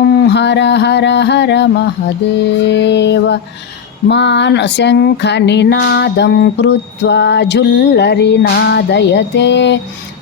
ॐ हर हर हर महदेव मान शङ्खनिनादं कृत्वा झुल्लरिनादयते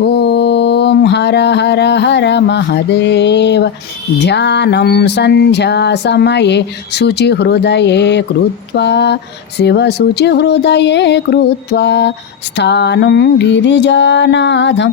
ओम हर हर हर महदेव ध्यानं शुचि हृदय कृत्वा हृदय कृत्वा स्थानं गिरिजानाथं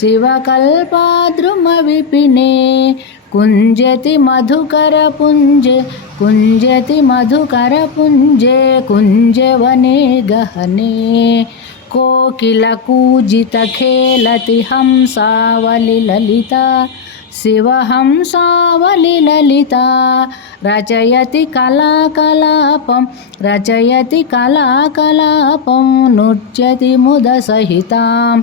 शिवकल्पाद्रुमविपिने कुञ्जति मधुकरपुञ्जे कुञ्जति मधुकरपुञ्जे कुञ्जवने गहने कोकिलकूजितखेलति हंसावलिललिता शिवहंसावलिललिता रचयति कलाकलापं रचयति कलाकलापं नृत्यति मुदसहिताम्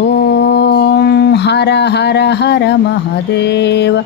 ॐ हर हर हर महदेव